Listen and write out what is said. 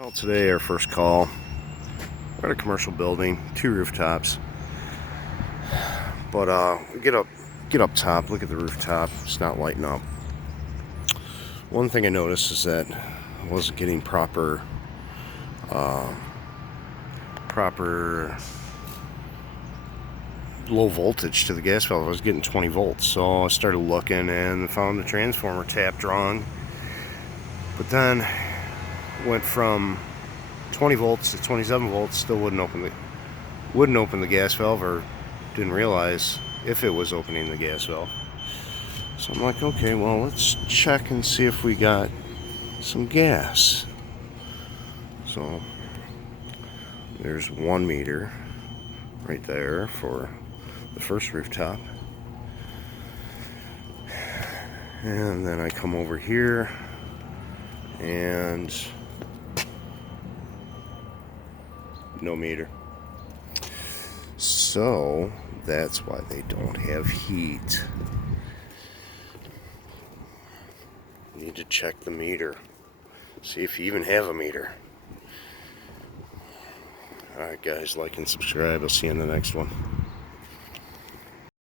Well, today our first call. We're at a commercial building, 2 rooftops. But we get up top, look at the rooftop. It's not lighting up. One thing I noticed is that I wasn't getting proper low voltage to the gas valve. I was getting 20 volts, so I started looking and found the transformer tap drawn. But then went from 20 volts to 27 volts, still wouldn't open the gas valve, or didn't realize if it was opening the gas valve. So I'm like, okay, well, let's check and see if we got some gas. So there's 1 meter right there for the first rooftop. And then I come over here and no meter. So that's why they don't have heat. Need to check the meter. See if you even have a meter. Alright guys, like and subscribe. I'll see you in the next one.